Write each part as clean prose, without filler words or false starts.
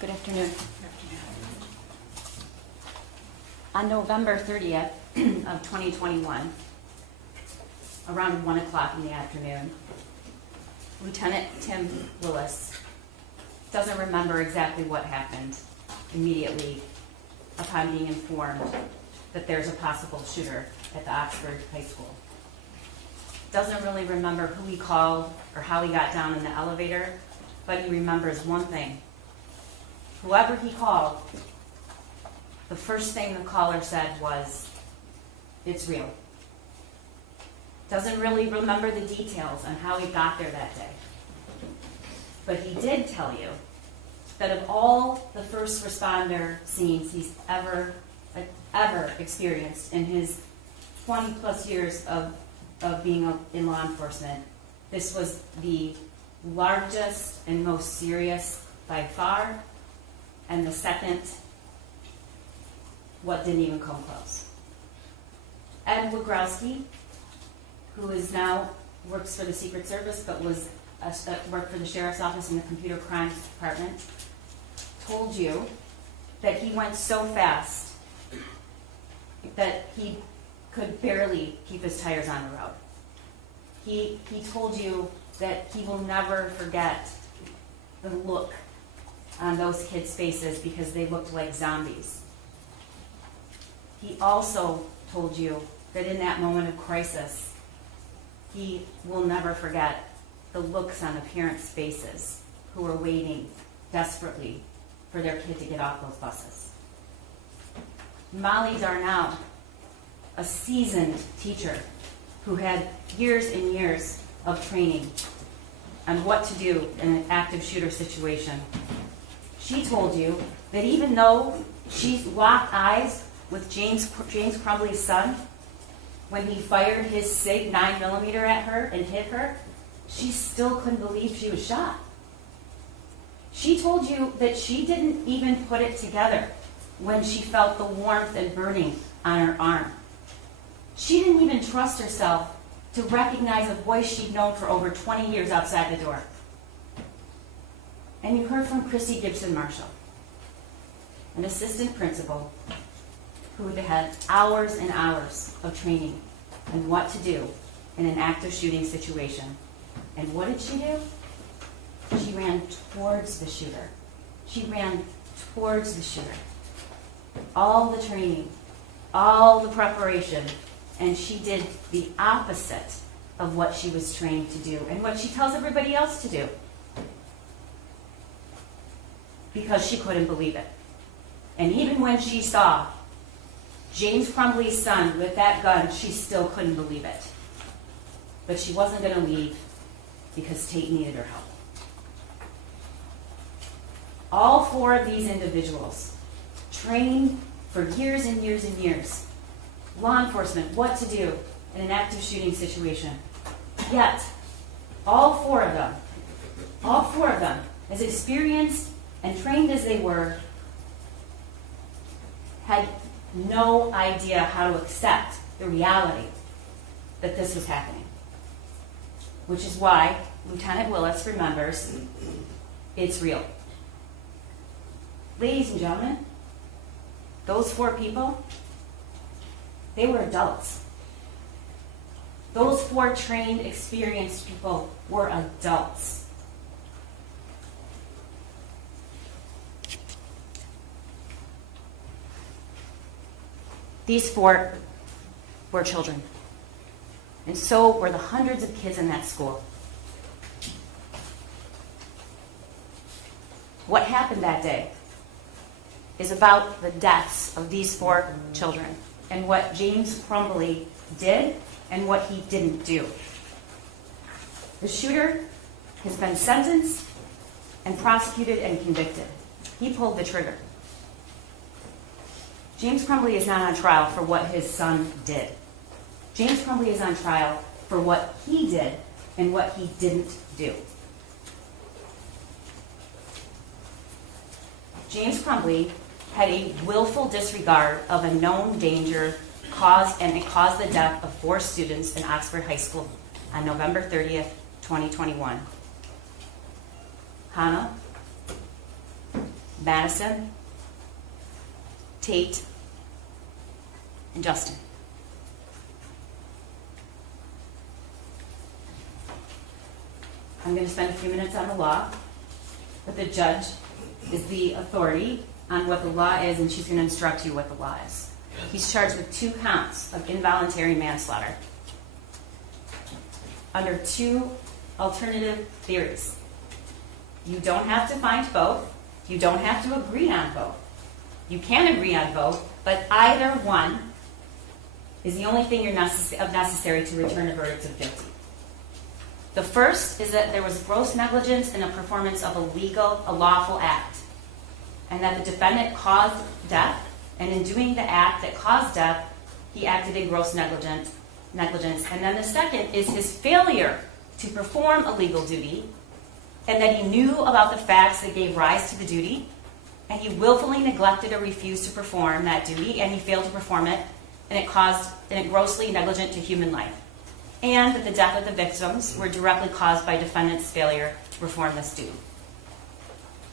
Good afternoon. On November 30th of 2021, around 1 o'clock in the afternoon, Lieutenant Tim Willis doesn't remember exactly what happened immediately upon being informed that there's a possible shooter at the Oxford High School. Doesn't really remember who he called or how he got down in the elevator, but he remembers one thing. Whoever he called, the first thing the caller said was, "It's real." Doesn't really remember the details on how he got there that day. But he did tell you that of all the first responder scenes he's ever experienced in his 20 plus years of being in law enforcement, this was the largest and most serious by far, and the second, what didn't even come close. Ed Wagrowski, who is now works for the Secret Service but was worked for the Sheriff's Office in the Computer Crimes Department, told you that he went so fast that he could barely keep his tires on the road. He told you that he will never forget the look on those kids' faces because they looked like zombies. He also told you that in that moment of crisis, he will never forget the looks on the parents' faces who were waiting desperately for their kid to get off those buses. Molly Darnell, a seasoned teacher who had years and years of training on what to do in an active shooter situation, she told you that even though she locked eyes with James Crumbley's son when he fired his SIG 9mm at her and hit her, she still couldn't believe she was shot. She told you that she didn't even put it together when she felt the warmth and burning on her arm. She didn't even trust herself to recognize a voice she'd known for over 20 years outside the door. And you heard from Christy Gibson Marshall, an assistant principal who had hours and hours of training on what to do in an active shooting situation. And what did she do? She ran towards the shooter. She ran towards the shooter. All the training, all the preparation, and she did the opposite of what she was trained to do and what she tells everybody else to do. Because she couldn't believe it. And even when she saw James Crumbley's son with that gun, she still couldn't believe it. But she wasn't going to leave because Tate needed her help. All four of these individuals trained for years and years and years. Law enforcement, what to do in an active shooting situation. Yet, all four of them, as experienced and trained as they were, had no idea how to accept the reality that this was happening. Which is why Lieutenant Willis remembers it's real. Ladies and gentlemen, those four people, they were adults. Those four trained, experienced people were adults. These four were children. And so were the hundreds of kids in that school. What happened that day is about the deaths of these four children and what James Crumbley did and what he didn't do. The shooter has been sentenced and prosecuted and convicted. He pulled the trigger. James Crumbley is not on trial for what his son did. James Crumbley is on trial for what he did and what he didn't do. James Crumbley had a willful disregard of a known danger it caused the death of 4 students in Oxford High School on November 30th, 2021. Hannah, Madison, Tate, and Justin. I'm going to spend a few minutes on the law, but the judge is the authority on what the law is, and she's going to instruct you what the law is. He's charged with 2 counts of involuntary manslaughter under 2 alternative theories. You don't have to find both. You don't have to agree on both. You can agree on both, but either one is the only thing necessary to return a verdict of guilty. The first is that there was gross negligence in the performance of a lawful act, and that the defendant caused death, and in doing the act that caused death, he acted in gross negligence. And then the second is his failure to perform a legal duty, and that he knew about the facts that gave rise to the duty, and he willfully neglected or refused to perform that duty, and he failed to perform it, and it grossly negligent to human life. And that the death of the victims were directly caused by defendant's failure to perform this duty.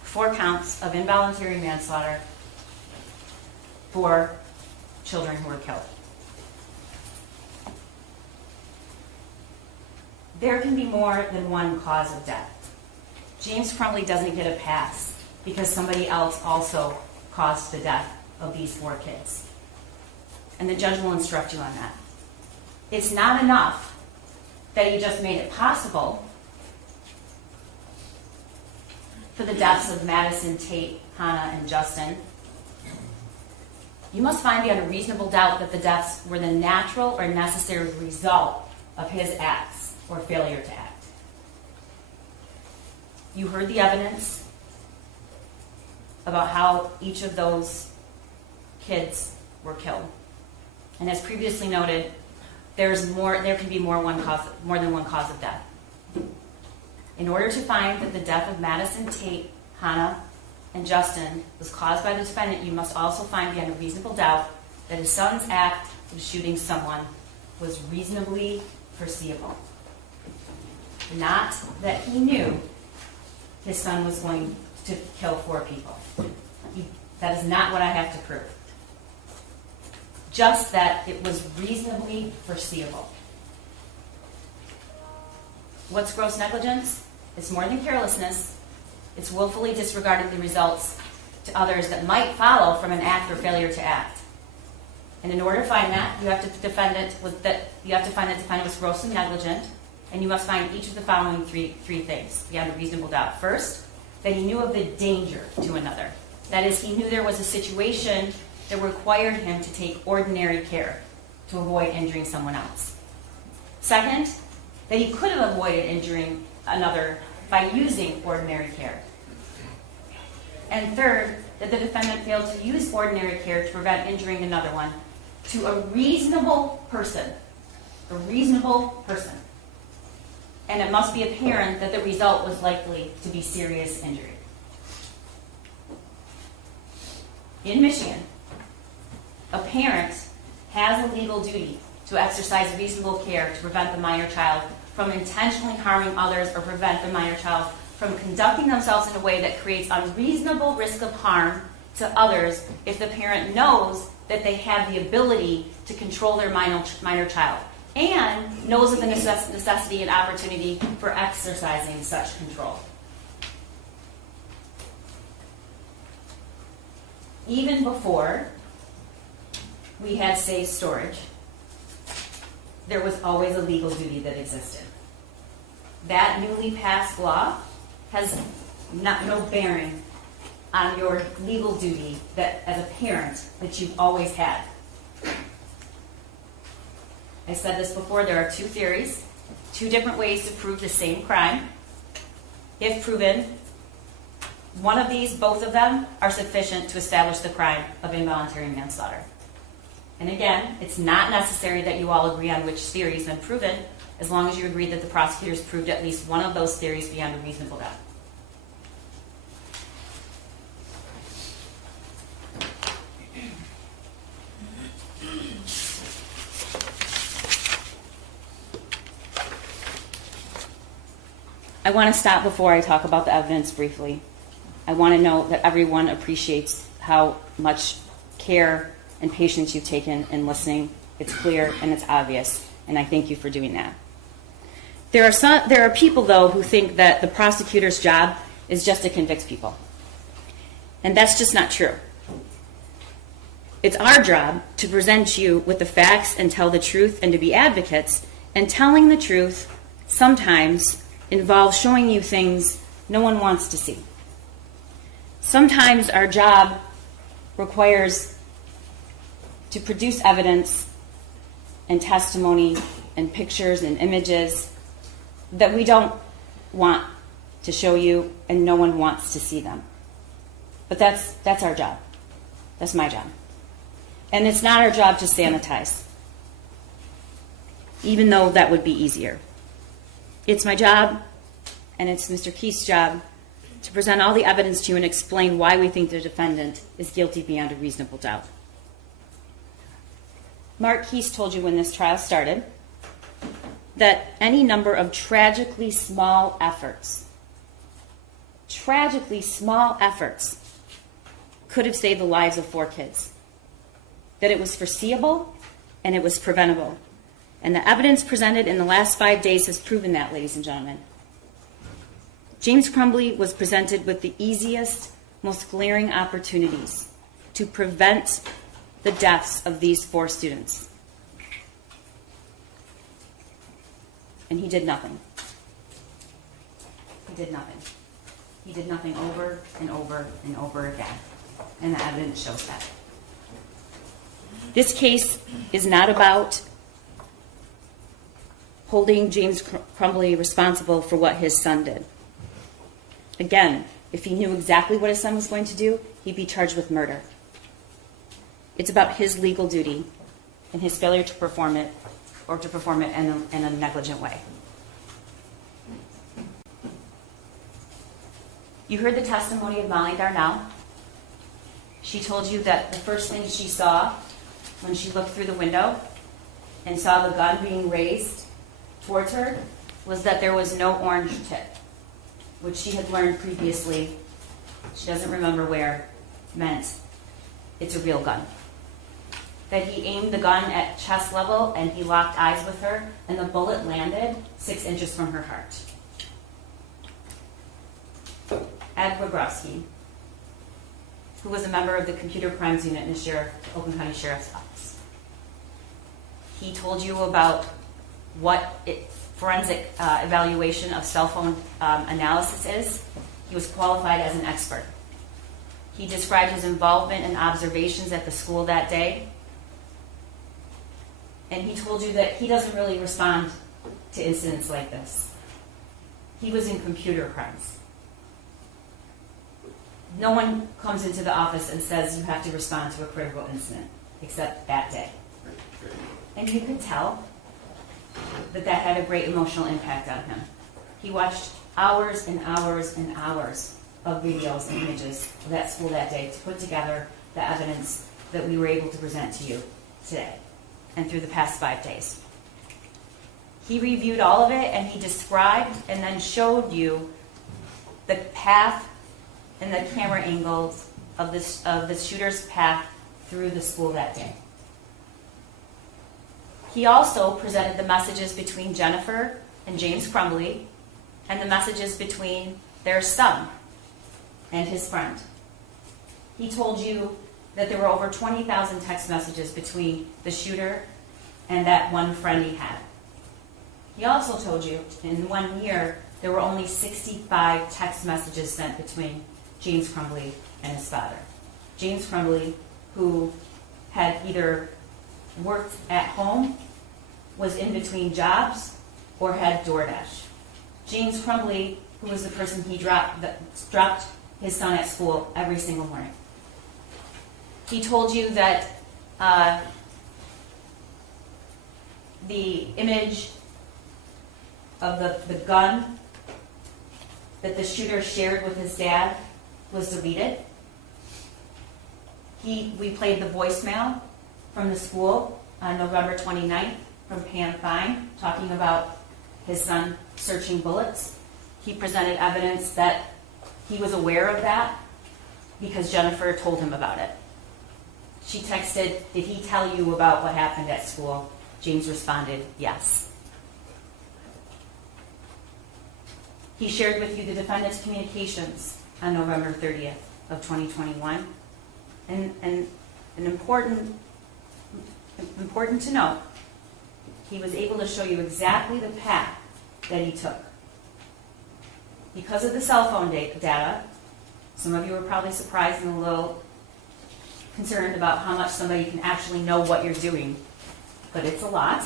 4 counts of involuntary manslaughter for children who were killed. There can be more than one cause of death. James Crumbley doesn't get a pass because somebody else also caused the death of these 4 kids. And the judge will instruct you on that. It's not enough that he just made it possible for the deaths of Madison, Tate, Hannah, and Justin. You must find beyond a reasonable doubt that the deaths were the natural or necessary result of his acts or failure to act. You heard the evidence about how each of those kids were killed. And as previously noted, there can be more than one cause of death. In order to find that the death of Madison, Tate, Hannah, and Justin was caused by the defendant, you must also find beyond a reasonable doubt that his son's act of shooting someone was reasonably foreseeable. Not that he knew his son was going to kill 4 people. That is not what I have to prove. Just that it was reasonably foreseeable. What's gross negligence? It's more than carelessness. It's willfully disregarding the results to others that might follow from an act or failure to act. And in order to find that, you have to find that the defendant was grossly negligent, and you must find each of the following three things beyond a reasonable doubt. First, that he knew of the danger to another. That is, he knew there was a situation that required him to take ordinary care to avoid injuring someone else. Second, that he could have avoided injuring another by using ordinary care. And third, that the defendant failed to use ordinary care to prevent injuring another one to a reasonable person. A reasonable person. And it must be apparent that the result was likely to be serious injury. In Michigan, a parent has a legal duty to exercise reasonable care to prevent the minor child from intentionally harming others or prevent the minor child from conducting themselves in a way that creates unreasonable risk of harm to others if the parent knows that they have the ability to control their minor child and knows of the necessity and opportunity for exercising such control. Even before we had safe storage, there was always a legal duty that existed. That newly passed law has no bearing on your legal duty that, as a parent, that you've always had. I said this before, there are 2 theories, 2 different ways to prove the same crime. If proven, one of these, both of them, are sufficient to establish the crime of involuntary manslaughter. And again, it's not necessary that you all agree on which theory has been proven, as long as you agree that the prosecutors proved at least one of those theories beyond a reasonable doubt. I want to stop before I talk about the evidence briefly. I want to know that everyone appreciates how much care and patience you've taken in listening. It's clear and it's obvious, and I thank you for doing that. There are people, though, who think that the prosecutor's job is just to convict people. And that's just not true. It's our job to present you with the facts and tell the truth and to be advocates, and telling the truth sometimes involves showing you things no one wants to see. Sometimes our job requires to produce evidence and testimony and pictures and images that we don't want to show you and no one wants to see them. But that's our job. That's my job. And it's not our job to sanitize, even though that would be easier. It's my job, and it's Mr. Keith's job, to present all the evidence to you and explain why we think the defendant is guilty beyond a reasonable doubt. Mark Keith told you when this trial started that any number of tragically small efforts could have saved the lives of 4 kids. That it was foreseeable and it was preventable. And the evidence presented in the last 5 days has proven that, ladies and gentlemen. James Crumbley was presented with the easiest, most glaring opportunities to prevent the deaths of these 4 students. And he did nothing. He did nothing. He did nothing over and over and over again. And the evidence shows that. This case is not about holding James Crumbley responsible for what his son did. Again, if he knew exactly what his son was going to do, he'd be charged with murder. It's about his legal duty and his failure to perform it, or to perform it in a negligent way. You heard the testimony of Molly Darnell. She told you that the first thing she saw when she looked through the window and saw the gun being raised towards her was that there was no orange tip, which she had learned previously, she doesn't remember where, meant it's a real gun. That he aimed the gun at chest level and he locked eyes with her, and the bullet landed 6 inches from her heart. Ed Wagrowski, who was a member of the Computer Crimes Unit in the Oakland County Sheriff's Office. He told you about what forensic evaluation of cell phone analysis is. He was qualified as an expert. He described his involvement and observations at the school that day. And he told you that he doesn't really respond to incidents like this. He was in computer crimes. No one comes into the office and says you have to respond to a critical incident, except that day. And you could tell that had a great emotional impact on him. He watched hours and hours and hours of videos and images of that school that day to put together the evidence that we were able to present to you today and through the past 5 days. He reviewed all of it, and he described and then showed you the path and the camera angles of the shooter's path through the school that day. He also presented the messages between Jennifer and James Crumbley and the messages between their son and his friend. He told you that there were over 20,000 text messages between the shooter and that one friend he had. He also told you in 1 year there were only 65 text messages sent between James Crumbley and his father. James Crumbley, who had either worked at home, was in between jobs, or had DoorDash. James Crumbley, who was the person he dropped his son at school every single morning. He told you that the image of the gun that the shooter shared with his dad was deleted. We played the voicemail from the school on November 29th from Pam Fine, talking about his son searching bullets. He presented evidence that He was aware of that because Jennifer told him about it. She texted, "Did he tell you about what happened at school?" James responded, "Yes." He shared with you the defendant's communications on November 30th of 2021. And important to note, he was able to show you exactly the path that he took. Because of the cell phone data, some of you were probably surprised and a little concerned about how much somebody can actually know what you're doing. But it's a lot.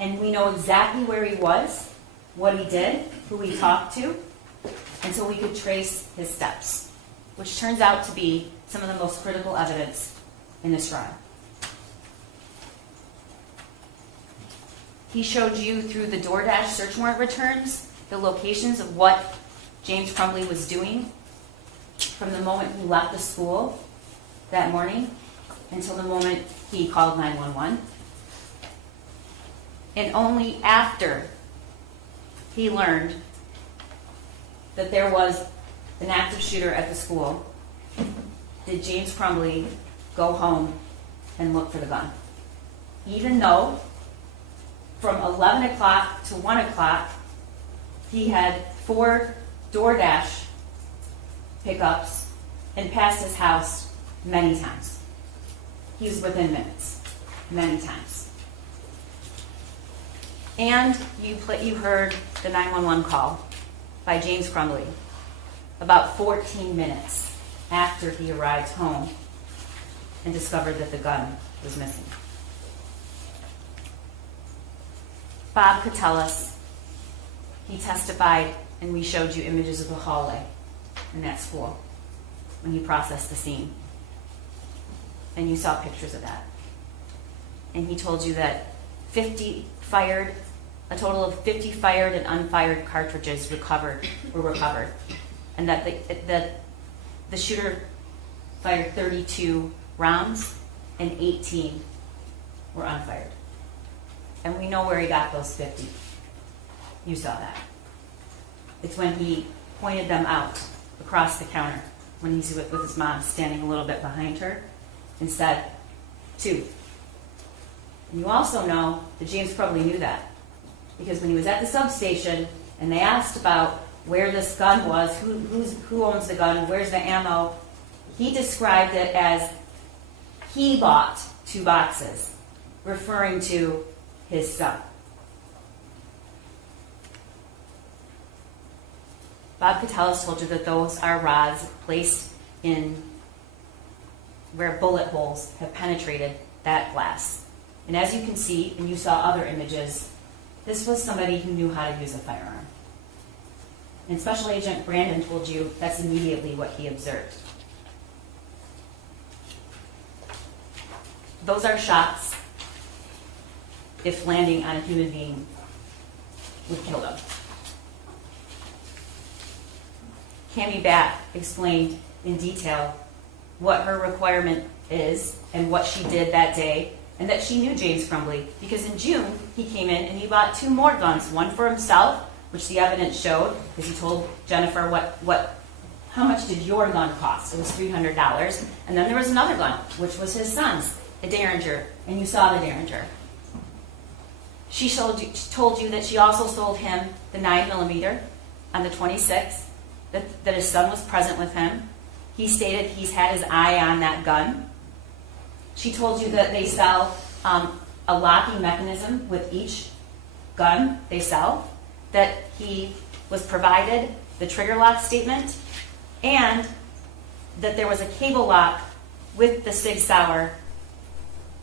And we know exactly where he was, what he did, who he talked to, and so we could trace his steps, which turns out to be some of the most critical evidence in this trial. He showed you through the DoorDash search warrant returns the locations of what James Crumbley was doing from the moment he left the school that morning until the moment he called 911. And only after he learned that there was an active shooter at the school did James Crumbley go home and look for the gun. Even though from 11 o'clock to 1 o'clock, he had 4 DoorDash pickups and passed his house many times. He was within minutes, many times. And you heard the 911 call by James Crumbley about 14 minutes after he arrived home and discovered that the gun was missing. Bob could tell us, he testified, and we showed you images of the hallway in that school when he processed the scene. And you saw pictures of that. And he told you that a total of 50 fired and unfired cartridges were recovered. And that the shooter fired 32 rounds and 18 were unfired. And we know where he got those 50. You saw that. It's when he pointed them out across the counter when he's with his mom standing a little bit behind her and said, 2. And you also know that James Crumbley knew that because when he was at the substation and they asked about where this gun was, who owns the gun, where's the ammo, he described it as he bought 2 boxes, referring to his son. Bob Catellis told you that those are rods placed in where bullet holes have penetrated that glass. And as you can see, and you saw other images, this was somebody who knew how to use a firearm. And Special Agent Brandon told you that's immediately what he observed. Those are shots, if landing on a human being, would kill them. Cammie Batt explained in detail what her requirement is and what she did that day, and that she knew James Crumbley because in June he came in and he bought 2 more guns, one for himself, which the evidence showed, because he told Jennifer how much did your gun cost? It was $300. And then there was another gun, which was his son's, a Derringer, and you saw the Derringer. She told you that she also sold him the 9mm on the 26th, that his son was present with him. He stated he's had his eye on that gun. She told you that they sell a locking mechanism with each gun they sell, that he was provided the trigger lock statement, and that there was a cable lock with the Sig Sauer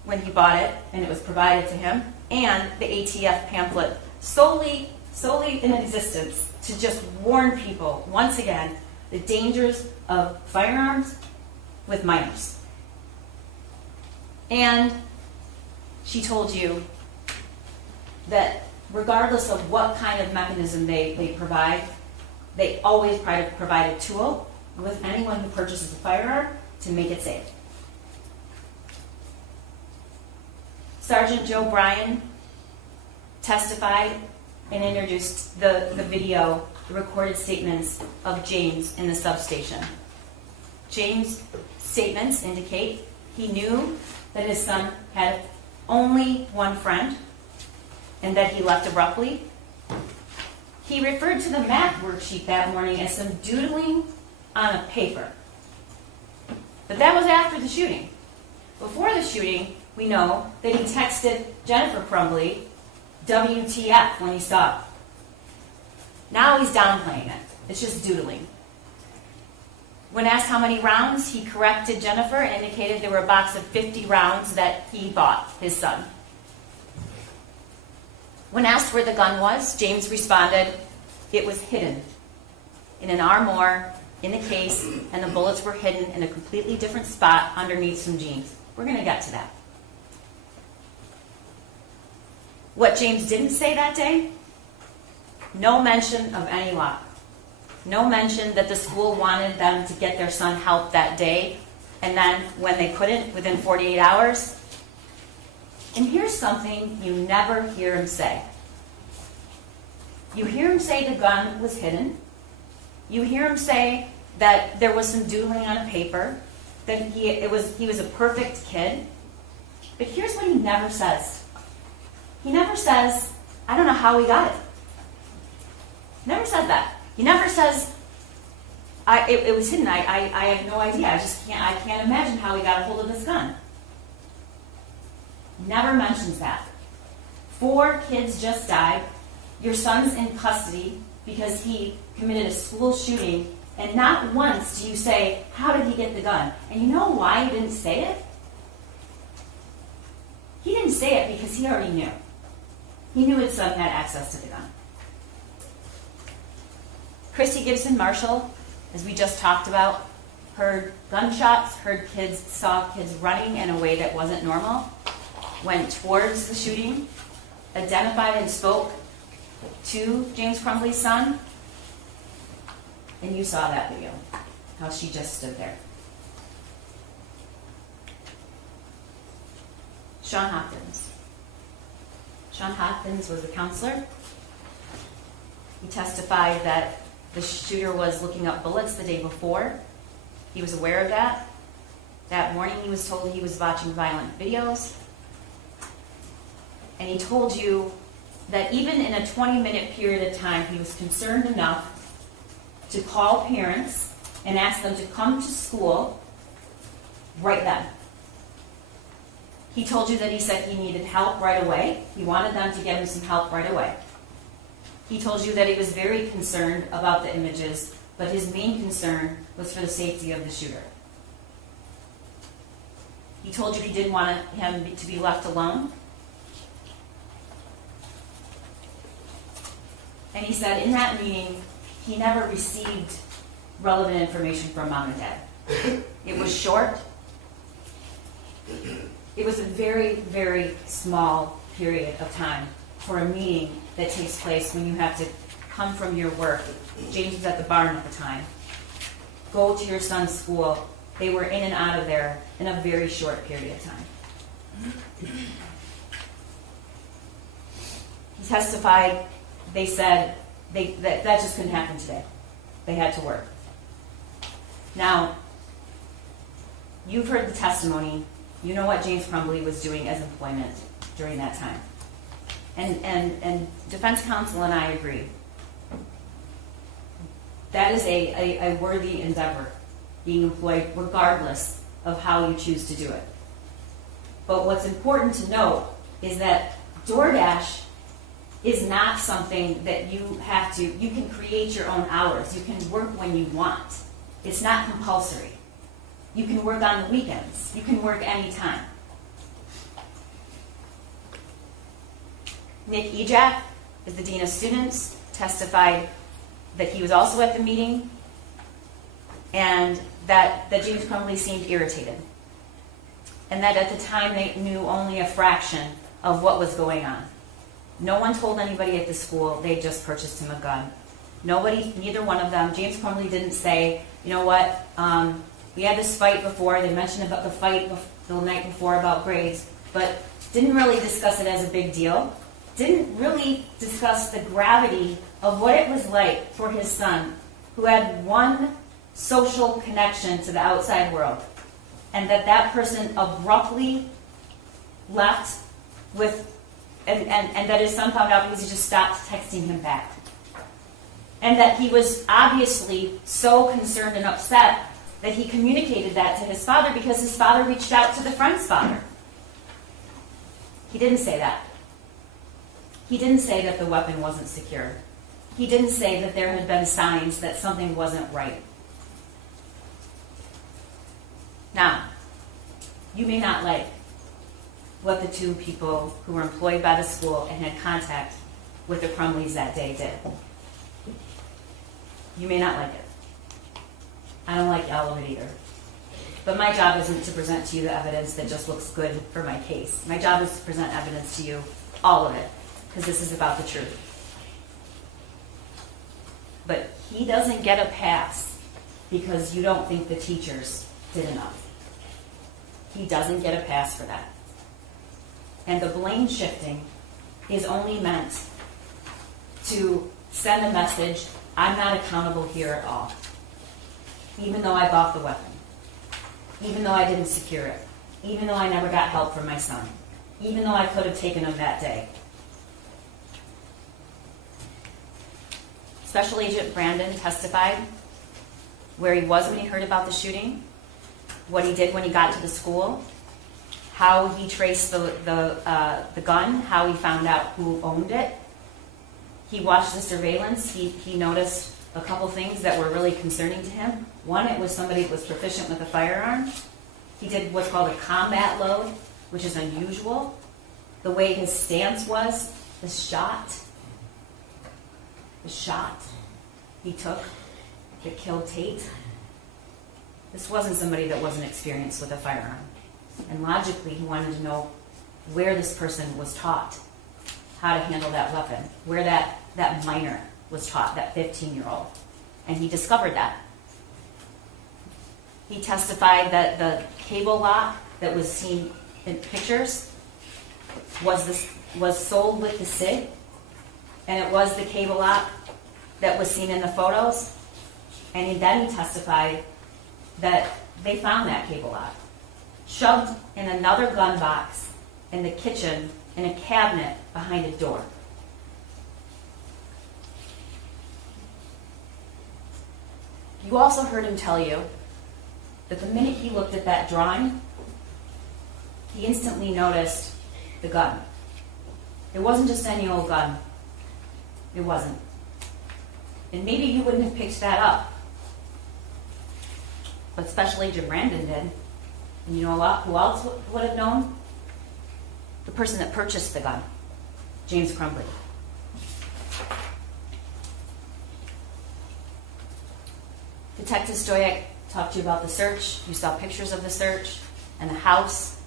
when he bought it, and it was provided to him, and the ATF pamphlet solely in existence to just warn people, once again, the dangers of firearms with minors. And she told you that regardless of what kind of mechanism they provide, they always provide a tool with anyone who purchases a firearm to make it safe. Sergeant Joe Bryan testified and introduced the video the recorded statements of James in the substation. James' statements indicate he knew that his son had only one friend and that he left abruptly. He referred to the math worksheet that morning as some doodling on a paper. But that was after the shooting. Before the shooting, we know that he texted Jennifer Crumbley WTF when he saw it. Now he's downplaying it. It's just doodling. When asked how many rounds, he corrected Jennifer and indicated there were a box of 50 rounds that he bought his son. When asked where the gun was, James responded, it was hidden in an armoire in the case, and the bullets were hidden in a completely different spot underneath some jeans. We're going to get to that. What James didn't say that day, no mention of any lock. No mention that the school wanted them to get their son help that day, and then when they couldn't, within 48 hours. And here's something you never hear him say. You hear him say the gun was hidden. You hear him say that there was some doodling on a paper, that he was a perfect kid. But here's what he never says. He never says, I don't know how he got it. He never said that. He never says, it was hidden. I have no idea. I can't imagine how he got a hold of this gun. Never mentions that. 4 kids just died. Your son's in custody because he committed a school shooting, and not once do you say, how did he get the gun? And you know why he didn't say it? He didn't say it because he already knew. He knew his son had access to the gun. Christy Gibson Marshall, as we just talked about, heard gunshots, saw kids running in a way that wasn't normal, went towards the shooting, identified and spoke to James Crumbley's son, and you saw that video, how she just stood there. Sean Hopkins. Sean Hopkins was a counselor. He testified that the shooter was looking up bullets the day before. He was aware of that. That morning he was told he was watching violent videos. And he told you that even in a 20-minute period of time, he was concerned enough to call parents and ask them to come to school right then. He told you that he said he needed help right away. He wanted them to get him some help right away. He told you that he was very concerned about the images, but his main concern was for the safety of the shooter. He told you he didn't want him to be left alone. And he said in that meeting, he never received relevant information from mom and dad. It was short. It was a very, very small period of time for a meeting that takes place when you have to come from your work. James was at the barn at the time. Go to your son's school. They were in and out of there in a very short period of time. He testified, they said that just couldn't happen today. They had to work. Now, you've heard the testimony. You know what James Crumbley was doing as employment during that time. And defense counsel and I agree. That is a worthy endeavor, being employed regardless of how you choose to do it. But what's important to note is that DoorDash is not something that you can create your own hours. You can work when you want. It's not compulsory. You can work on the weekends. You can work anytime. Nick Ejak is the Dean of Students, testified that he was also at the meeting and that James Crumbley seemed irritated. And that at the time they knew only a fraction of what was going on. No one told anybody at the school. They just purchased him a gun. Neither one of them. James Crumbley didn't say, you know what, we had this fight before. They mentioned about the fight the night before about grades, but didn't really discuss it as a big deal. didn't really discuss the gravity of what it was like for his son, who had one social connection to the outside world, and that person abruptly left with, and that his son found out because he just stopped texting him back. And that he was obviously so concerned and upset that he communicated that to his father because his father reached out to the friend's father. He didn't say that. He didn't say that the weapon wasn't secure. He didn't say that there had been signs that something wasn't right. Now, you may not like what the two people who were employed by the school and had contact with the Crumbleys that day did. You may not like it. I don't like all of it either. But my job isn't to present to you the evidence that just looks good for my case. My job is to present evidence to you, all of it, because this is about the truth. But he doesn't get a pass because you don't think the teachers did enough. He doesn't get a pass for that. And the blame shifting is only meant to send a message, I'm not accountable here at all. Even though I bought the weapon. Even though I didn't secure it. Even though I never got help from my son. Even though I could have taken him that day. Special Agent Brandon testified where he was when he heard about the shooting, what he did when he got to the school, how he traced the gun, how he found out who owned it. He watched the surveillance. He noticed a couple things that were really concerning to him. One, it was somebody that was proficient with a firearm. He did what's called a combat load, which is unusual. The way his stance was, the shot he took that killed Tate. This wasn't somebody that wasn't experienced with a firearm. And logically, he wanted to know where this person was taught how to handle that weapon, where that minor was taught, that 15-year-old. And he discovered that. He testified that the cable lock that was seen in pictures was sold with the SIG, and it was the cable lock that was seen in the photos. And then he testified that they found that cable lock shoved in another gun box in the kitchen in a cabinet behind a door. You also heard him tell you that the minute he looked at that drawing, he instantly noticed the gun. It wasn't just any old gun. It wasn't. And maybe you wouldn't have picked that up. But Special Agent Brandon did. And you know who else would have known? The person that purchased the gun, James Crumbley. Detective Stoyak talked to you about the search. You saw pictures of the search and the house.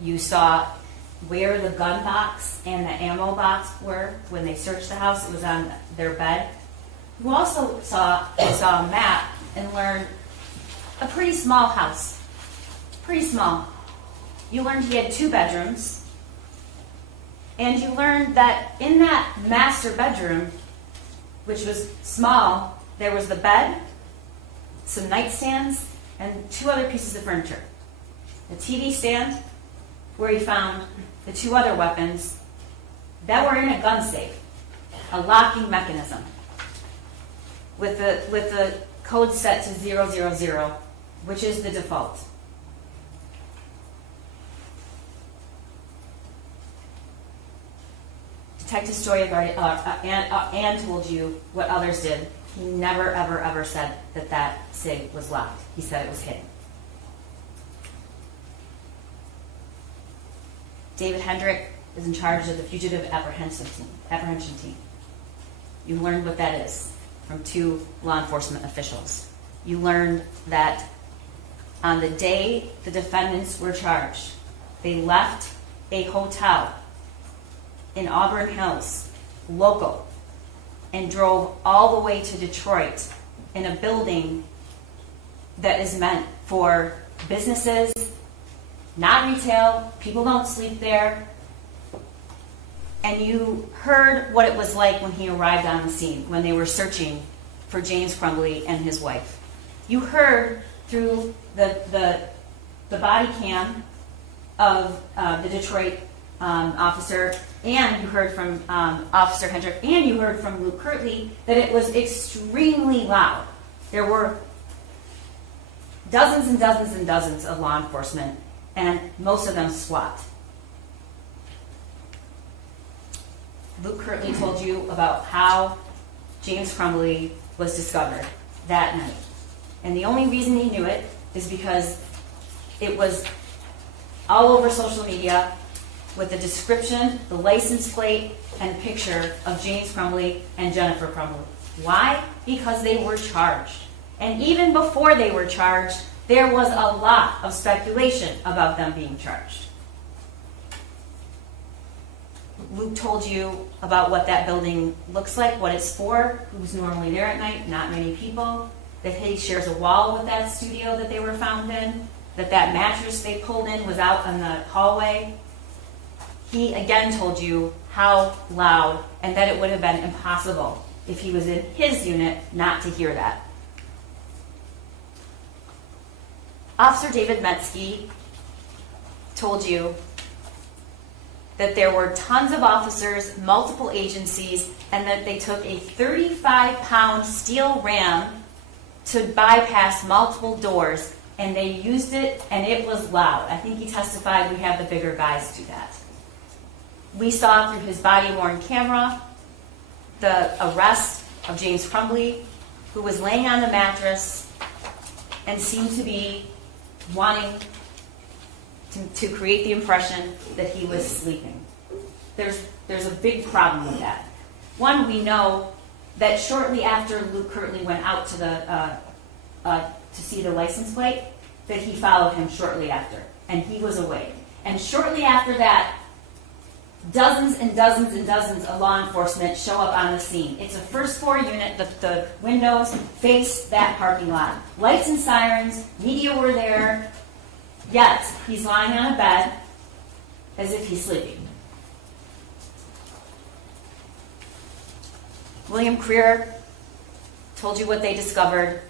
You saw where the gun box and the ammo box were when they searched the house. It was on their bed. You also saw a map and learned a pretty small house. Pretty small. You learned he had 2 bedrooms. And you learned that in that master bedroom, which was small, there was the bed, some nightstands, and 2 other pieces of furniture. A TV stand, where he found the 2 other weapons that were in a gun safe, a locking mechanism, with the code set to 000, which is the default. Detective Stoyak and told you what others did. He never, ever, ever said that SIG was locked. He said it was hidden. David Hendrick is in charge of the fugitive apprehension team. You learned what that is from 2 law enforcement officials. You learned that on the day the defendants were charged, they left a hotel in Auburn Hills, local, and drove all the way to Detroit in a building that is meant for businesses, not retail. People don't sleep there. and you heard what it was like when he arrived on the scene, when they were searching for James Crumbley and his wife. You heard through the body cam of the Detroit officer, and you heard from Officer Hendrick, and you heard from Luke Kirtley that it was extremely loud. There were dozens and dozens and dozens of law enforcement, and most of them SWAT. Luke Kirtley told you about how James Crumbley was discovered that night. And the only reason he knew it is because it was all over social media with the description, the license plate, and picture of James Crumbley and Jennifer Crumbley. Why? Because they were charged. And even before they were charged, there was a lot of speculation about them being charged. Luke told you about what that building looks like, what it's for, who's normally there at night, not many people, that he shares a wall with that studio that they were found in, that mattress they pulled in was out in the hallway. He again told you how loud, and that it would have been impossible if he was in his unit not to hear that. Officer David Metzke told you that there were tons of officers, multiple agencies, and that they took a 35-pound steel ram to bypass multiple doors, and they used it, and it was loud. I think he testified we have the bigger guys do that. We saw through his body-worn camera the arrest of James Crumbley, who was laying on the mattress and seemed to be wanting to create the impression that he was sleeping. There's a big problem with that. One, we know that shortly after Luke Kirtley went out to see the license plate, that he followed him shortly after, and he was awake. And shortly after that, dozens and dozens and dozens of law enforcement show up on the scene. It's a first floor unit. The windows face that parking lot. Lights and sirens, media were there, yet he's lying on a bed as if he's sleeping. William Creer told you what they discovered.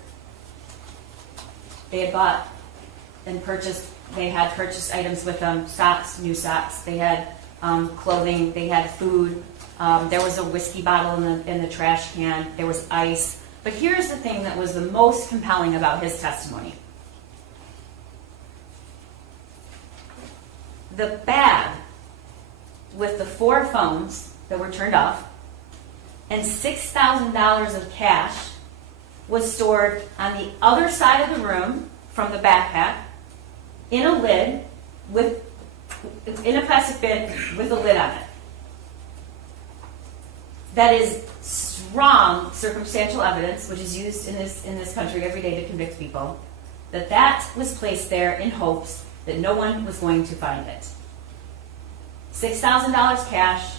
They had bought and purchased, they had purchased items with them, socks, new socks. They had clothing, they had food. There was a whiskey bottle in the trash can. There was ice. But here's the thing that was the most compelling about his testimony. The bag with the 4 phones that were turned off and $6,000 of cash was stored on the other side of the room from the backpack in a lid in a plastic bin with a lid on it. That is strong circumstantial evidence, which is used in this country every day to convict people, that was placed there in hopes that no one was going to find it. $6,000 cash,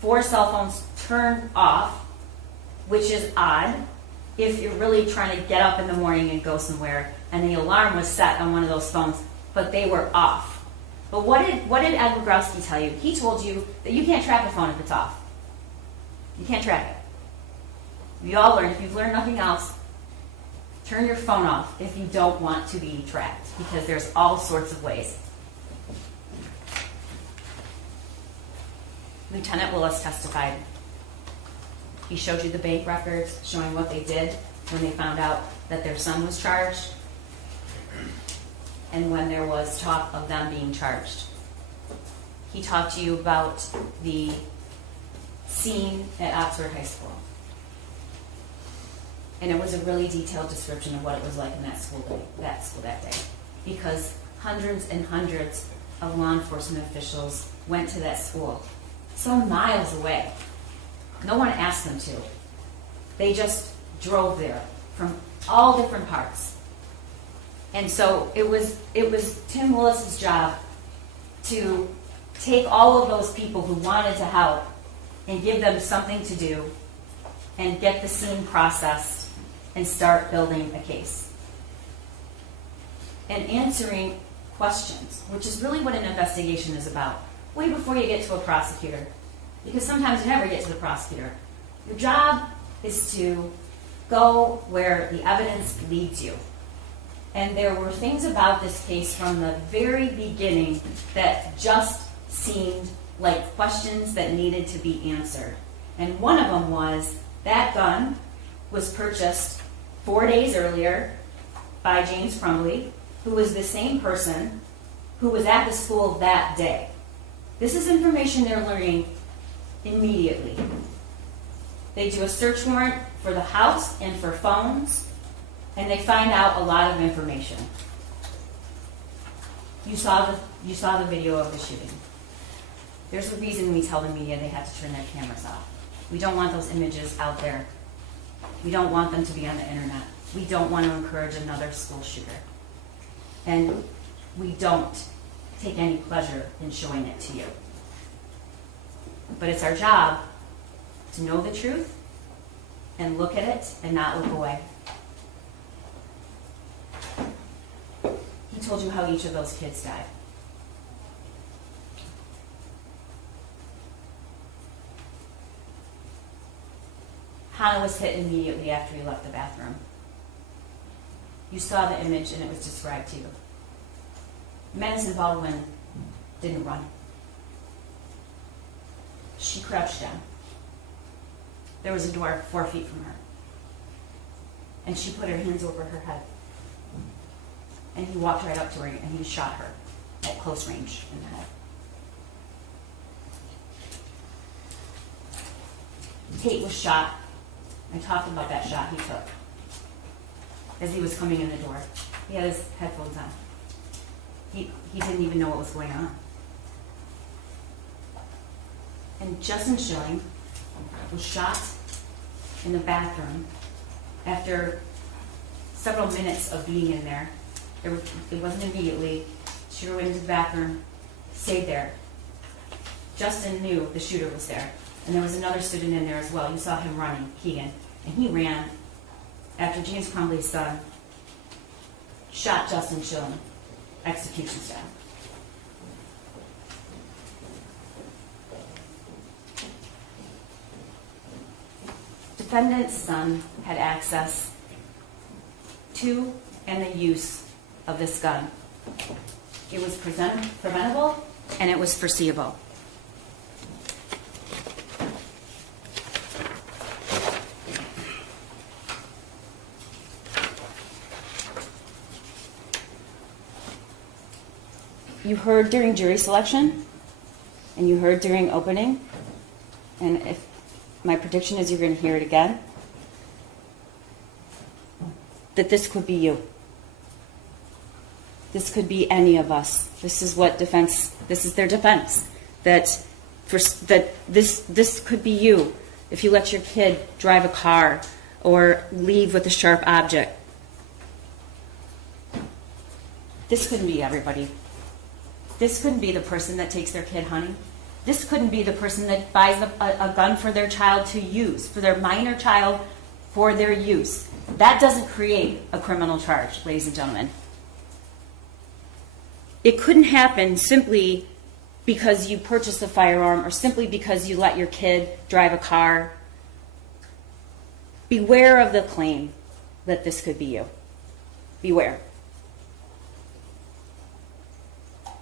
4 cell phones turned off, which is odd if you're really trying to get up in the morning and go somewhere, and the alarm was set on one of those phones, but they were off. But what did Ed Wagrowski tell you? He told you that you can't track a phone if it's off. You can't track it. We all learned, if you've learned nothing else, turn your phone off if you don't want to be tracked, because there's all sorts of ways. Lieutenant Willis testified. He showed you the bank records showing what they did when they found out that their son was charged and when there was talk of them being charged. He talked to you about the scene at Oxford High School. And it was a really detailed description of what it was like in that school that day. Because hundreds and hundreds of law enforcement officials went to that school, some miles away. No one asked them to. They just drove there from all different parts. And so it was Tim Willis's job to take all of those people who wanted to help and give them something to do and get the scene processed and start building a case. And answering questions, which is really what an investigation is about. way before you get to a prosecutor. Because sometimes you never get to the prosecutor. Your job is to go where the evidence leads you. And there were things about this case from the very beginning that just seemed like questions that needed to be answered. And one of them was, that gun was purchased 4 days earlier by James Crumbley, who was the same person who was at the school that day. This is information they're learning immediately. They do a search warrant for the house and for phones, and they find out a lot of information. You saw the video of the shooting. There's a reason we tell the media they have to turn their cameras off. We don't want those images out there. We don't want them to be on the internet. We don't want to encourage another school shooter. And we don't take any pleasure in showing it to you. But it's our job to know the truth and look at it and not look away. He told you how each of those kids died. Hannah was hit immediately after he left the bathroom. You saw the image and it was described to you. Madison Baldwin didn't run. She crouched down. There was a door 4 feet from her. And she put her hands over her head. And he walked right up to her and he shot her at close range in the head. Tate was shot. I talked about that shot he took as he was coming in the door. He had his headphones on. He didn't even know what was going on. And Justin Schilling was shot in the bathroom after several minutes of being in there. It wasn't immediately. Shooter went into the bathroom, stayed there. Justin knew the shooter was there. And there was another student in there as well. You saw him running, Keegan. And he ran after James Crumbley's son shot Justin Schilling, execution style. Defendant's son had access to and the use of this gun. It was preventable and it was foreseeable. You heard during jury selection, and you heard during opening, and if my prediction is you're going to hear it again, that this could be you. This could be any of us. This is their defense, that this could be you if you let your kid drive a car or leave with a sharp object. This couldn't be everybody. This couldn't be the person that takes their kid hunting. This couldn't be the person that buys a gun for their child to use, for their minor child, for their use. That doesn't create a criminal charge, ladies and gentlemen. It couldn't happen simply because you purchased a firearm or simply because you let your kid drive a car. Beware of the claim that this could be you. Beware.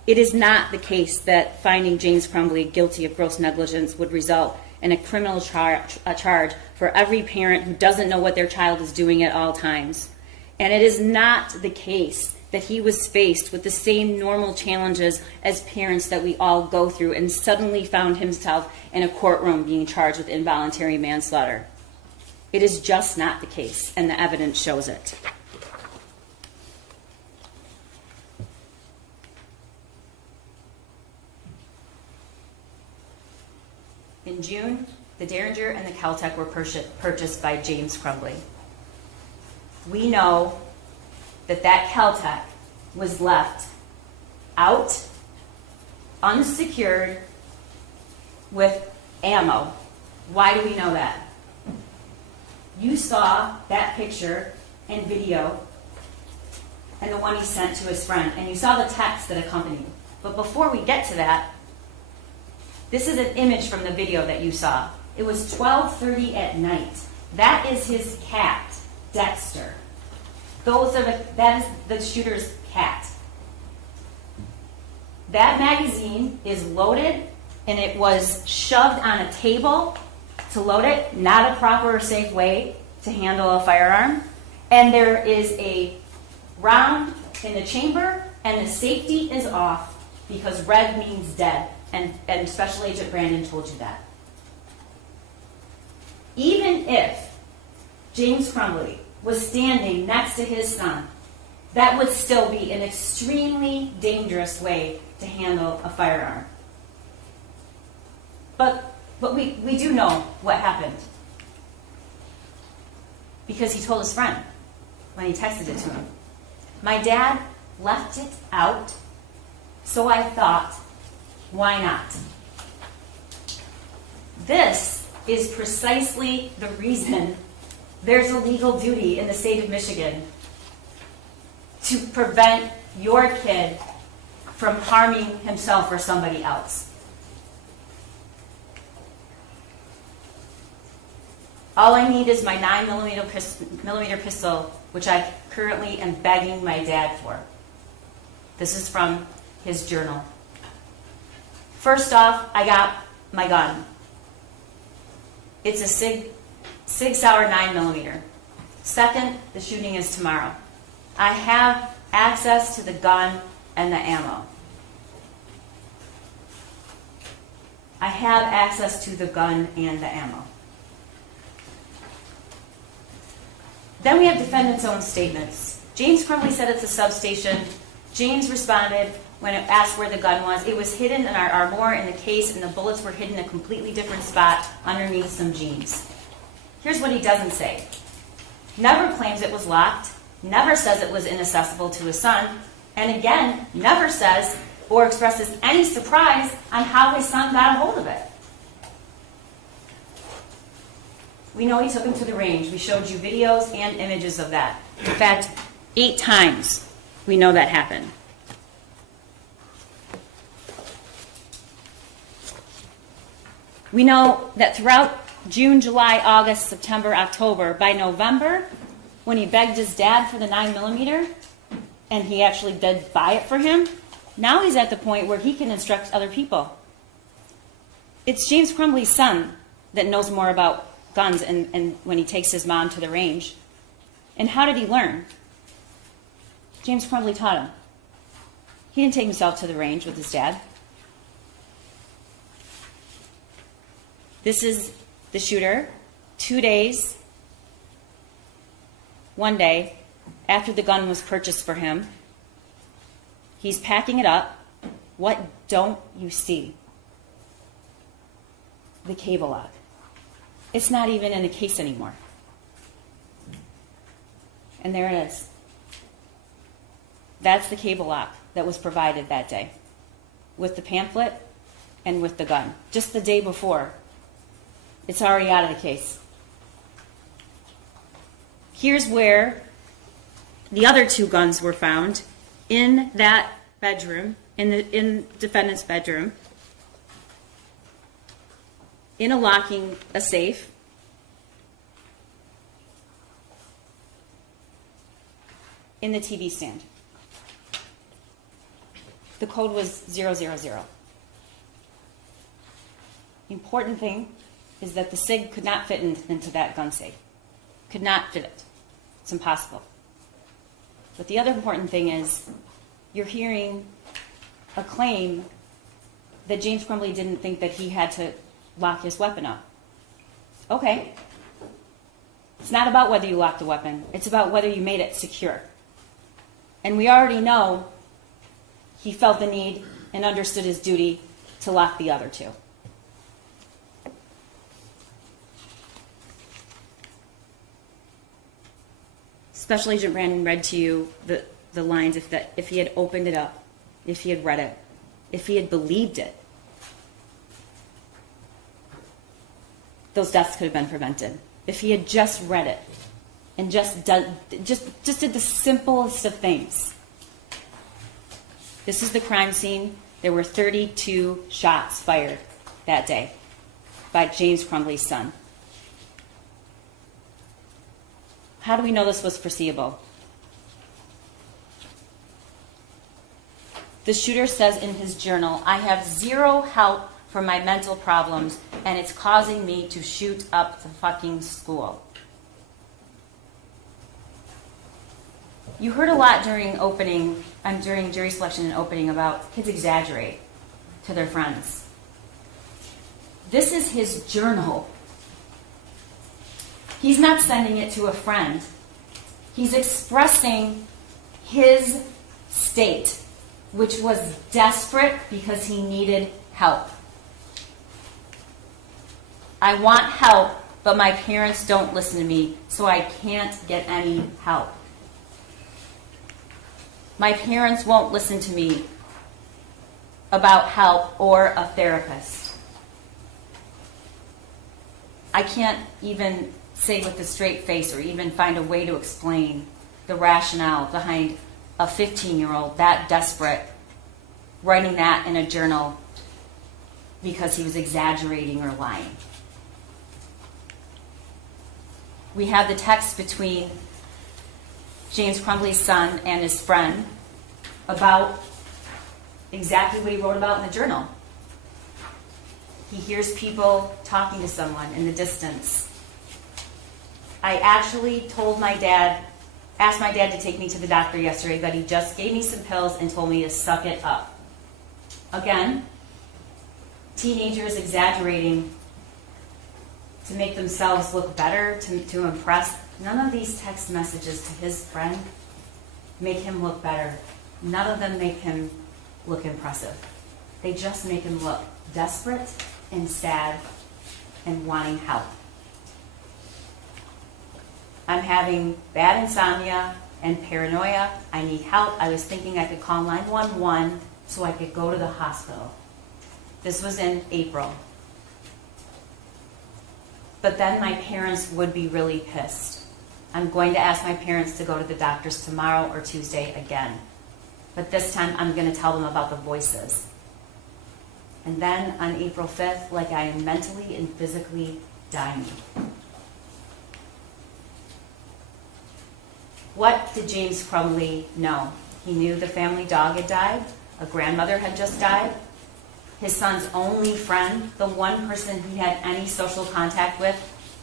It is not the case that finding James Crumbley guilty of gross negligence would result in a criminal charge for every parent who doesn't know what their child is doing at all times. And it is not the case that he was faced with the same normal challenges as parents that we all go through and suddenly found himself in a courtroom being charged with involuntary manslaughter. It is just not the case, and the evidence shows it. In June, the Derringer and the Caltech were purchased by James Crumbley. We know that Caltech was left out, unsecured, with ammo. Why do we know that? You saw that picture and video and the one he sent to his friend, and you saw the text that accompanied. But before we get to that, This is an image from the video that you saw. It was 12:30 at night. That is his cat, Dexter. That is the shooter's cat. That magazine is loaded, and it was shoved on a table to load it, not a proper or safe way to handle a firearm. And there is a round in the chamber, and the safety is off because red means dead, and Special Agent Brandon told you that. Even if James Crumbley was standing next to his son, that would still be an extremely dangerous way to handle a firearm. But we do know what happened, because he told his friend when he texted it to him. My dad left it out, so I thought, why not? This is precisely the reason there's a legal duty in the state of Michigan to prevent your kid from harming himself or somebody else. All I need is my 9mm pistol, which I currently am begging my dad for. This is from his journal. First off, I got my gun. It's a Sig Sauer 9mm. Second, the shooting is tomorrow. I have access to the gun and the ammo. I have access to the gun and the ammo. Then we have defendant's own statements. James Crumbley said it's a substation. James responded when asked where the gun was. It was hidden in our armoire in the case, and the bullets were hidden in a completely different spot underneath some jeans. Here's what he doesn't say. Never claims it was locked, never says it was inaccessible to his son, and again, never says or expresses any surprise on how his son got a hold of it. We know he took him to the range. We showed you videos and images of that. In fact, 8 times we know that happened. We know that throughout June, July, August, September, October, by November, when he begged his dad for the 9mm, and he actually did buy it for him, now he's at the point where he can instruct other people. It's James Crumbley's son that knows more about guns and when he takes his mom to the range. And how did he learn? James Crumbley taught him. He didn't take himself to the range with his dad. This is the shooter 2 days, 1 day after the gun was purchased for him. He's packing it up. What don't you see? The cable lock. It's not even in a case anymore. And there it is. That's the cable lock that was provided that day, with the pamphlet and with the gun. Just the day before. It's already out of the case. Here's where the other 2 guns were found, in that bedroom, in defendant's bedroom, in a safe, in the TV stand. The code was 000. The important thing is that the SIG could not fit into that gun safe. Could not fit it. It's impossible. But the other important thing is you're hearing a claim that James Crumbley didn't think that he had to lock his weapon up. Okay. It's not about whether you locked the weapon. It's about whether you made it secure. And we already know he felt the need and understood his duty to lock the other 2. Special Agent Brandon read to you the lines, if he had opened it up, if he had read it, if he had believed it, those deaths could have been prevented. If he had just read it and just did the simplest of things. This is the crime scene. There were 32 shots fired that day by James Crumbley's son. How do we know this was foreseeable? The shooter says in his journal, "I have zero help for my mental problems, and it's causing me to shoot up the fucking school." You heard a lot during jury selection and opening about kids exaggerate to their friends. This is his journal. He's not sending it to a friend. He's expressing his state, which was desperate because he needed help. I want help, but my parents don't listen to me, so I can't get any help. My parents won't listen to me about help or a therapist. I can't even say with a straight face or even find a way to explain the rationale behind a 15-year-old that desperate writing that in a journal because he was exaggerating or lying. We have the text between James Crumbley's son and his friend about exactly what he wrote about in the journal. He hears people talking to someone in the distance. I actually asked my dad to take me to the doctor yesterday, but he just gave me some pills and told me to suck it up. Again, teenagers exaggerating to make themselves look better, to impress. None of these text messages to his friend make him look better. None of them make him look impressive. They just make him look desperate and sad and wanting help. I'm having bad insomnia and paranoia. I need help. I was thinking I could call 911 so I could go to the hospital. This was in April. But then my parents would be really pissed. I'm going to ask my parents to go to the doctors tomorrow or Tuesday again. But this time I'm going to tell them about the voices. And then on April 5th, like I am mentally and physically dying. What did James Crumbley know? He knew the family dog had died. A grandmother had just died. His son's only friend, the one person he had any social contact with,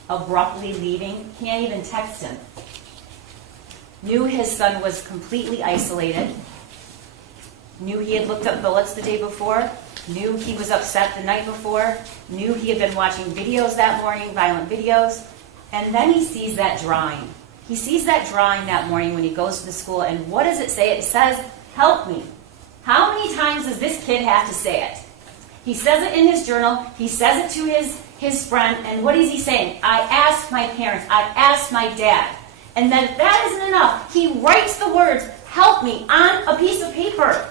abruptly leaving. Can't even text him. Knew his son was completely isolated. Knew he had looked up bullets the day before. Knew he was upset the night before. Knew he had been watching videos that morning, violent videos. And then he sees that drawing. He sees that drawing that morning when he goes to the school, and what does it say? It says, "Help me." How many times does this kid have to say it? He says it in his journal. He says it to his friend, and what is he saying? I asked my parents. I asked my dad. And then if that isn't enough, he writes the words, "Help me," on a piece of paper.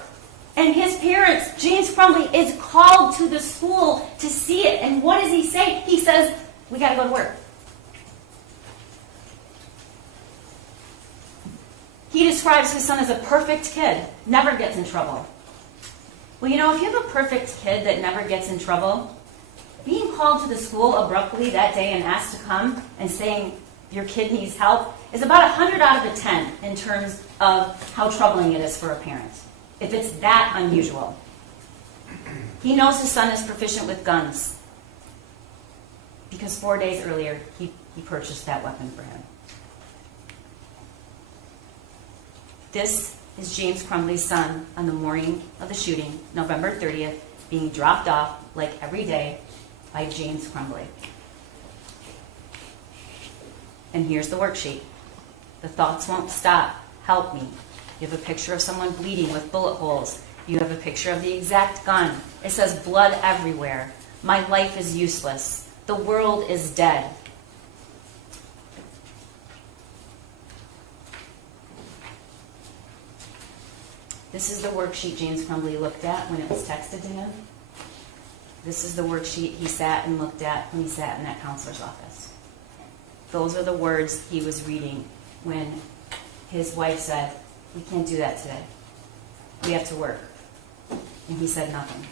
And his parents, James Crumbley, is called to the school to see it. And what does he say? He says, "We got to go to work." He describes his son as a perfect kid, never gets in trouble. Well, you know, if you have a perfect kid that never gets in trouble, being called to the school abruptly that day and asked to come and saying your kid needs help is about 100 out of a 10 in terms of how troubling it is for a parent, if it's that unusual. He knows his son is proficient with guns because 4 days earlier he purchased that weapon for him. This is James Crumbley's son on the morning of the shooting, November 30th, being dropped off, like every day, by James Crumbley. And here's the worksheet. The thoughts won't stop. Help me. You have a picture of someone bleeding with bullet holes. You have a picture of the exact gun. It says blood everywhere. My life is useless. The world is dead. This is the worksheet James Crumbley looked at when it was texted to him. This is the worksheet he sat and looked at when he sat in that counselor's office. Those are the words he was reading when his wife said, "We can't do that today. We have to work." And he said nothing.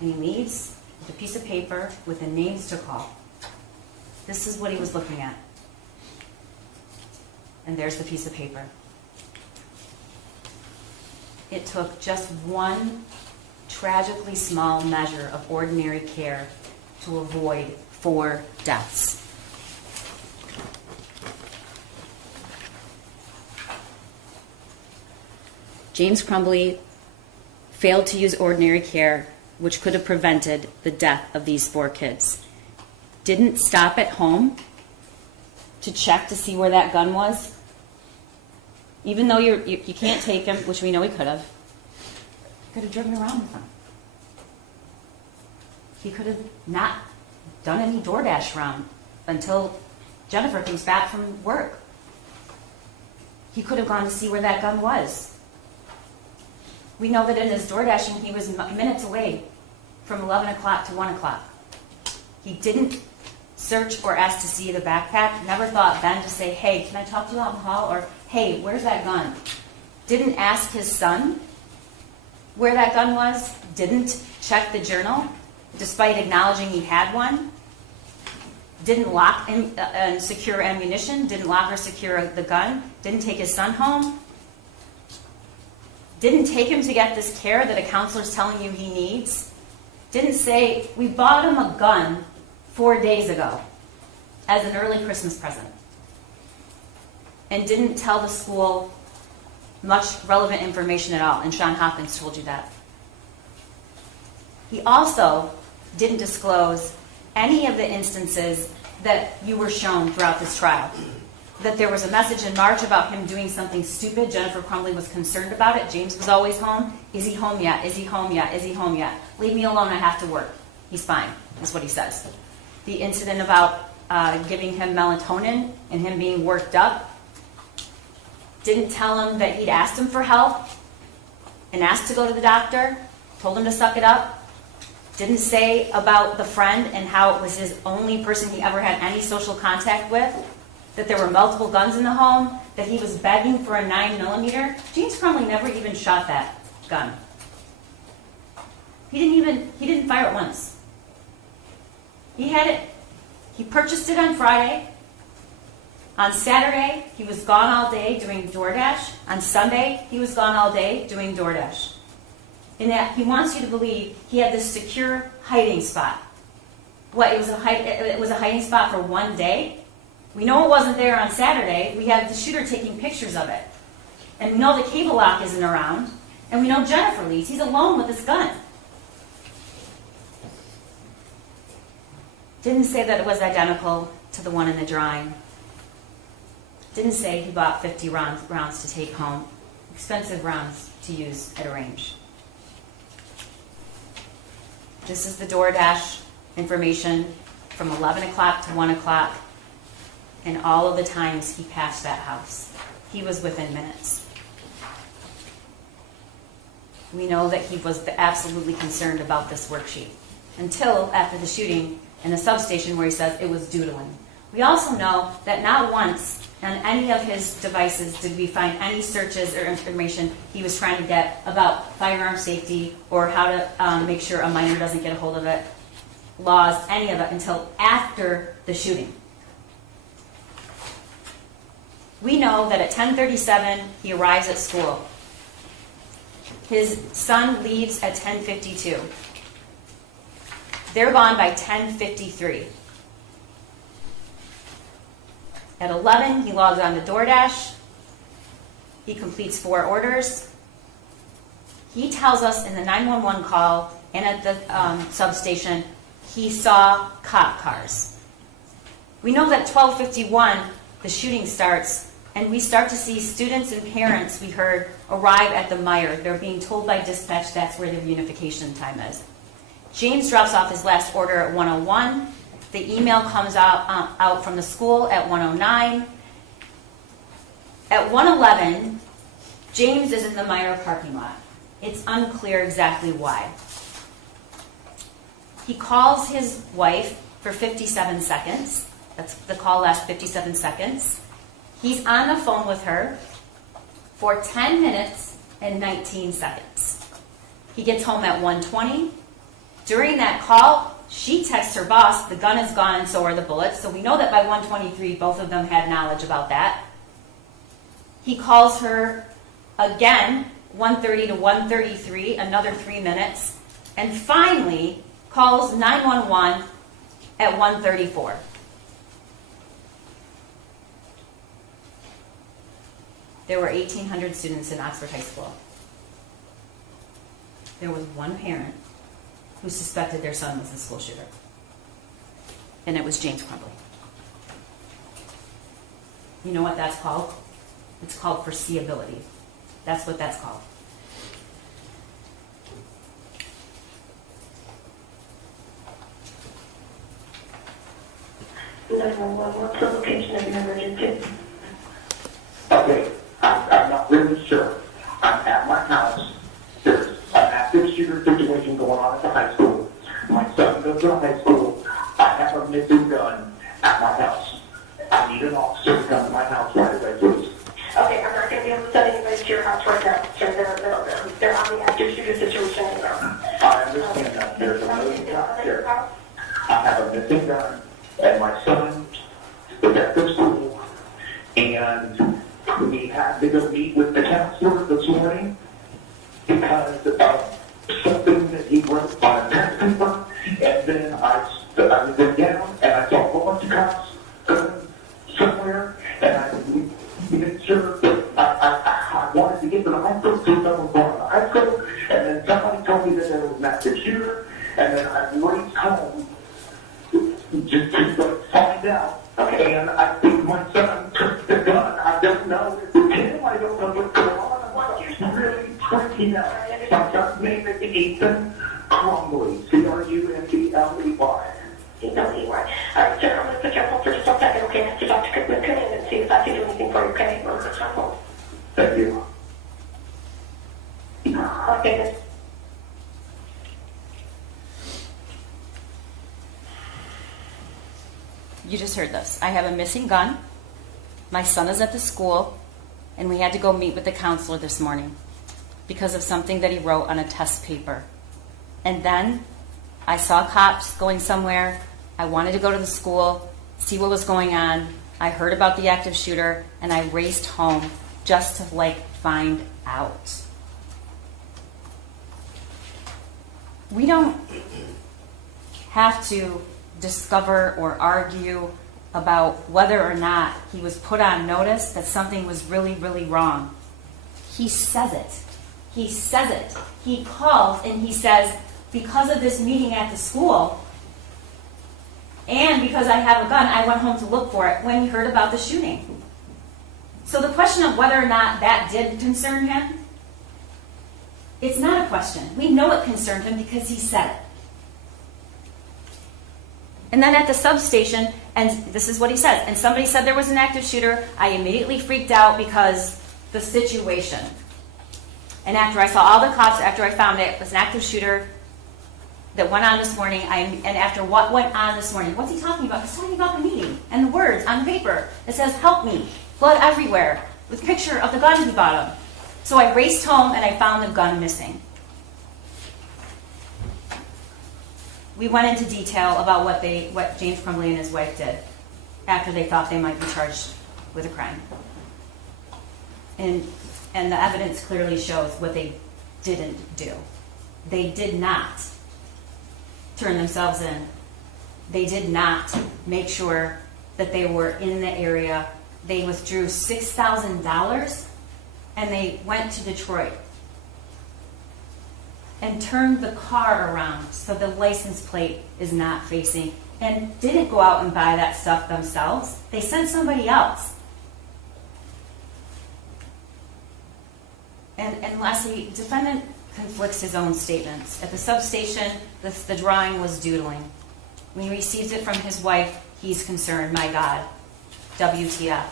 And he leaves, with a piece of paper with the names to call. This is what he was looking at. And there's the piece of paper. It took just one tragically small measure of ordinary care to avoid 4 deaths. James Crumbley failed to use ordinary care, which could have prevented the death of these 4 kids. Didn't stop at home to check to see where that gun was. Even though you can't take him, which we know he could have driven around with him. He could have not done any DoorDash round until Jennifer comes back from work. He could have gone to see where that gun was. We know that in his DoorDashing, he was minutes away from 11 o'clock to 1 o'clock. He didn't search or ask to see the backpack. Never thought then to say, hey, can I talk to you out in the hall? Or, hey, where's that gun? Didn't ask his son where that gun was. Didn't check the journal, despite acknowledging he had one. Didn't lock and secure ammunition. Didn't lock or secure the gun. Didn't take his son home. Didn't take him to get this care that a counselor's telling you he needs. Didn't say, we bought him a gun 4 days ago as an early Christmas present. And didn't tell the school much relevant information at all. And Sean Hopkins told you that. He also didn't disclose any of the instances that you were shown throughout this trial. That there was a message in March about him doing something stupid. Jennifer Crumbley was concerned about it. James was always home. Is he home yet? Is he home yet? Is he home yet? Leave me alone, I have to work. He's fine, is what he says. The incident about giving him melatonin and him being worked up, didn't tell him that he'd asked him for help and asked to go to the doctor, told him to suck it up. Didn't say about the friend and how it was his only person he ever had any social contact with, that there were multiple guns in the home, that he was begging for a 9mm. James Crumbley never even shot that gun. He didn't fire it once. He had it, he purchased it on Friday. On Saturday, he was gone all day doing DoorDash. On Sunday, he was gone all day doing DoorDash. In that he wants you to believe he had this secure hiding spot. What, it was a hiding spot for 1 day? We know it wasn't there on Saturday. We have the shooter taking pictures of it. And we know the cable lock isn't around. And we know Jennifer leaves. He's alone with his gun. Didn't say that it was identical to the one in the drawing. Didn't say he bought 50 rounds to take home. Expensive rounds to use at a range. This is the DoorDash information from 11 o'clock to 1 o'clock and all of the times he passed that house. He was within minutes. We know that he was absolutely concerned about this worksheet until after the shooting in the substation where he says it was doodling. We also know that not once on any of his devices did we find any searches or information he was trying to get about firearm safety or how to make sure a minor doesn't get a hold of it, laws, any of it, until after the shooting. We know that at 10:37 he arrives at school. His son leaves at 10:52. They're gone by 10:53. At 11, he logs on to DoorDash. He completes 4 orders. He tells us in the 911 call and at the substation he saw cop cars. We know that 12:51 the shooting starts, and we start to see students and parents, we heard, arrive at the Meijer. They're being told by dispatch that's where the reunification time is. James drops off his last order at 1:01. The email comes out from the school at 1:09. At 1:11, James is in the Meijer parking lot. It's unclear exactly why. He calls his wife for 57 seconds. That's the call lasts 57 seconds. He's on the phone with her for 10 minutes and 19 seconds. He gets home at 1:20. During that call, she texts her boss, the gun is gone and so are the bullets. So we know that by 1:23, both of them had knowledge about that. He calls her again, 1:30 to 1:33, another 3 minutes, and finally calls 911 at 1:34. There were 1,800 students in Oxford High School. There was one parent who suspected their son was the school shooter, and it was James Crumbley. You know what that's called? It's called foreseeability. That's what that's called. What's the location of your emergency? Okay, I'm not really sure. I'm at my house. There's an active shooter situation going on at the high school. My son goes to the high school. I have a missing gun at my house. I need an officer to come to my house right away, please. Okay, I'm not going to be able to send anybody to your house right now. So they're on the active shooter situation right now. I understand that. There's a missing gun here. I have a missing gun, and my son is at the school, and we had to go meet with the counselor this morning because of something that he wrote on a test paper, and then I went down and I saw a whole bunch of cops going somewhere, and I made sure that I wanted to get to the hospital to see someone going to the high school, and then somebody told me that there was an active shooter, and then I raced home just to find out. Okay, and I think my son took the gun. I don't know if it's him. I don't know what's going on. I'm really freaking out. My son's name is Ethan Crumbley. Crumbley. C-W-E-Y. All right, sir, I'm going to put you on hold for just a second, okay? Mr. Dr. Cookman, come in and see if I can do anything for you, okay? We'll put you on hold. Thank you. Okay, then. You just heard this. I have a missing gun. My son is at the school, and we had to go meet with the counselor this morning because of something that he wrote on a test paper. And then I saw cops going somewhere. I wanted to go to the school, see what was going on. I heard about the active shooter, and I raced home just to find out. We don't have to discover or argue about whether or not he was put on notice that something was really, really wrong. He says it. He says it. He calls and he says, because of this meeting at the school, and because I have a gun, I went home to look for it when he heard about the shooting. So the question of whether or not that did concern him, it's not a question. We know it concerned him because he said it. And then at the substation, and this is what he says, and somebody said there was an active shooter, I immediately freaked out because the situation. And after I saw all the cops, after I found it was an active shooter that went on this morning, and after what went on this morning, what's he talking about? He's talking about the meeting and the words on the paper that says, help me, blood everywhere, with a picture of the gun he bought him. So I raced home and I found the gun missing. We went into detail about what James Crumbley and his wife did after they thought they might be charged with a crime. And the evidence clearly shows what they didn't do. They did not turn themselves in. They did not make sure that they were in the area. They withdrew $6,000 and they went to Detroit and turned the car around so the license plate is not facing, and didn't go out and buy that stuff themselves. They sent somebody else. And lastly, defendant conflicts his own statements. At the substation, the drawing was doodling. When he receives it from his wife, he's concerned, my God, WTF.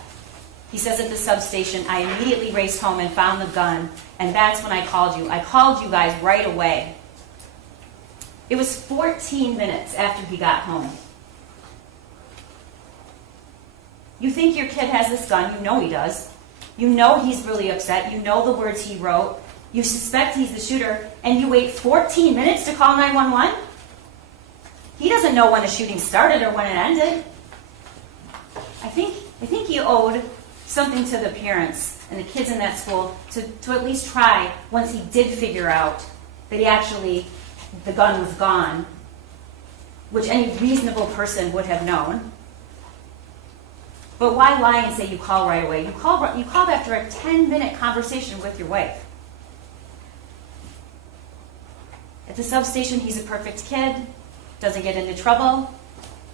He says at the substation, I immediately raced home and found the gun, and that's when I called you. I called you guys right away. It was 14 minutes after he got home. You think your kid has this gun. You know he does. You know he's really upset. You know the words he wrote. You suspect he's the shooter, and you wait 14 minutes to call 911? He doesn't know when a shooting started or when it ended. I think he owed something to the parents and the kids in that school to at least try, once he did figure out that the gun was gone, which any reasonable person would have known. But why lie and say you call right away? You called after a 10-minute conversation with your wife. At the substation, he's a perfect kid, doesn't get into trouble,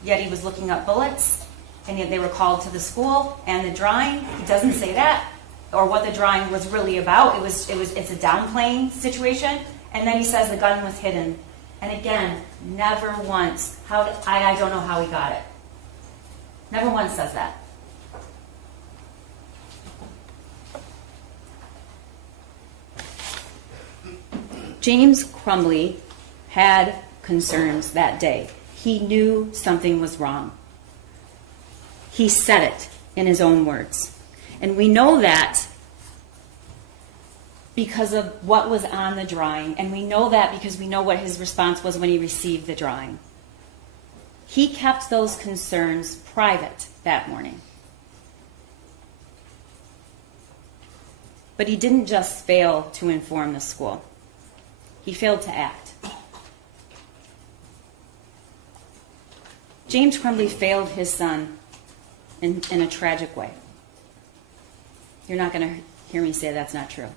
yet he was looking up bullets, and yet they were called to the school and the drawing. He doesn't say that, or what the drawing was really about. It's a downplaying situation, and then he says the gun was hidden. And again, never once, I don't know how he got it. Never once says that. James Crumbley had concerns that day. He knew something was wrong. He said it in his own words. And we know that because of what was on the drawing, and we know that because we know what his response was when he received the drawing. He kept those concerns private that morning. But he didn't just fail to inform the school. He failed to act. James Crumbley failed his son in a tragic way. You're not going to hear me say that's not true.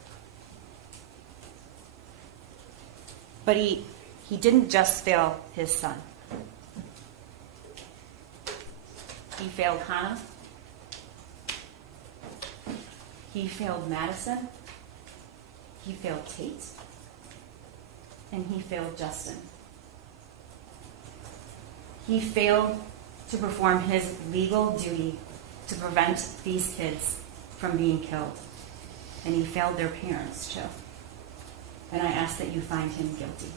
But he didn't just fail his son. He failed Hannah. He failed Madison. He failed Tate. And he failed Justin. He failed to perform his legal duty to prevent these kids from being killed. And he failed their parents, too. And I ask that you find him guilty.